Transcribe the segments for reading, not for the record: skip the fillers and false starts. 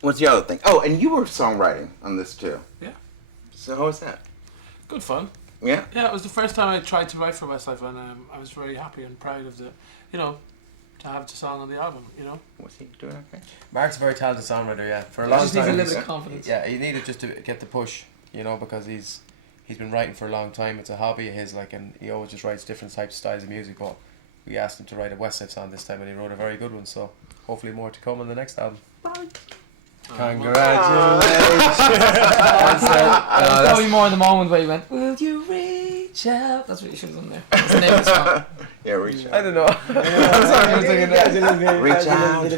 What's the other thing? Oh, and you were songwriting on this too. Yeah. So how was that? Good fun. Yeah. Yeah, it was the first time I tried to write for Westlife, and I was very happy and proud of to have the song on the album. Was he doing okay? Mark's a very talented songwriter. Yeah, for a He long just needs a time. little bit of confidence. Yeah, he needed just to get the push, because he's been writing for a long time. It's a hobby of his, and he always just writes different types of styles of music. But we asked him to write a Westlife song this time, and he wrote a very good one. So hopefully more to come on the next album. Congratulations! That's probably more in the moment where you went, "Will you reach out?" That's what you should have done there. That's the name of the song. Yeah, reach out. I don't know. I'm sorry for singing that. Reach out.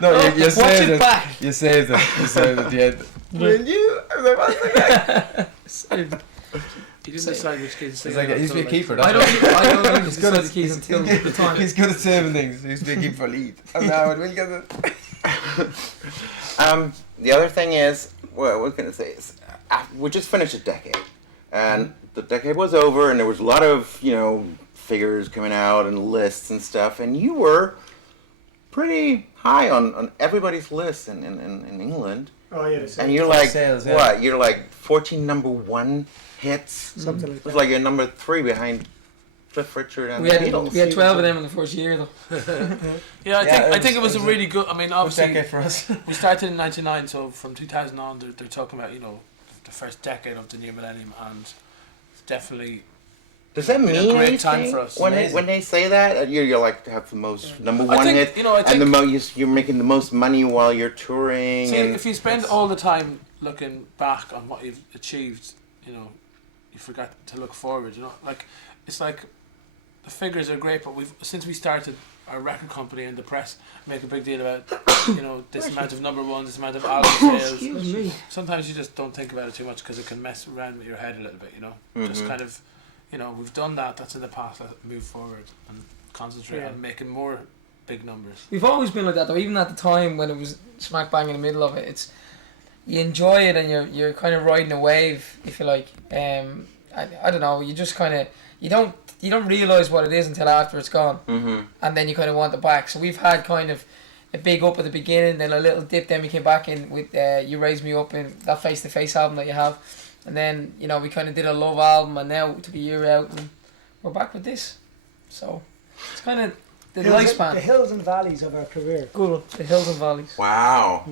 No, you Watch saved it it. back. You saved it. You saved it at the end. Will you? I was like, what's the guy? He didn't decide which key to sing. He's like, he's be a keeper. I don't think he's good at the keys he's until the time. He's good at saving things. He used to be a keeper for lead. And now we'll get it. The other thing is, what I was going to say is, we just finished a decade, and the decade was over, and there was a lot of, figures coming out and lists and stuff, and you were pretty high on everybody's list in England. Oh yeah, And you're like, sales, yeah. what? You're like 14 number one hits? something like It was that. like you're number 3 behind Cliff Richard and We the had Beatles. 12 of them in the first year though. Yeah, I think it was a really good. I mean, Good obviously decade for us. we started in '99, so from 2000 on, they're talking about the first decade of the new millennium, and it's definitely Does that been a mean great anything time for us. when they say that? You're like to have the most number I one think, hit, I and think you're making the most money while you're touring. see, and if you spend all the time looking back on what you've achieved, you forget to look forward. Like it's like the figures are great, but since we started our record company and the press make a big deal about this amount of number ones, this amount of album sales. Excuse me. Sometimes you just don't think about it too much because it can mess around with your head a little bit. Just kind of, we've done that. That's in the past. Let's move forward and concentrate on making more big numbers. We've always been like that though, even at the time when it was smack bang in the middle of it. It's you enjoy it and you're kind of riding a wave, if you like. I don't know. You just kind of you don't realise what it is until after it's gone, and then you kind of want it back. So we've had kind of a big up at the beginning, then a little dip. Then we came back in with "You Raise Me Up" in that Face to Face album that you have, and then we kind of did a Love album, and now it took a year out, and we're back with this. So it's kind of the lifespan. The hills and valleys of our career. Cool, the hills and valleys. Wow.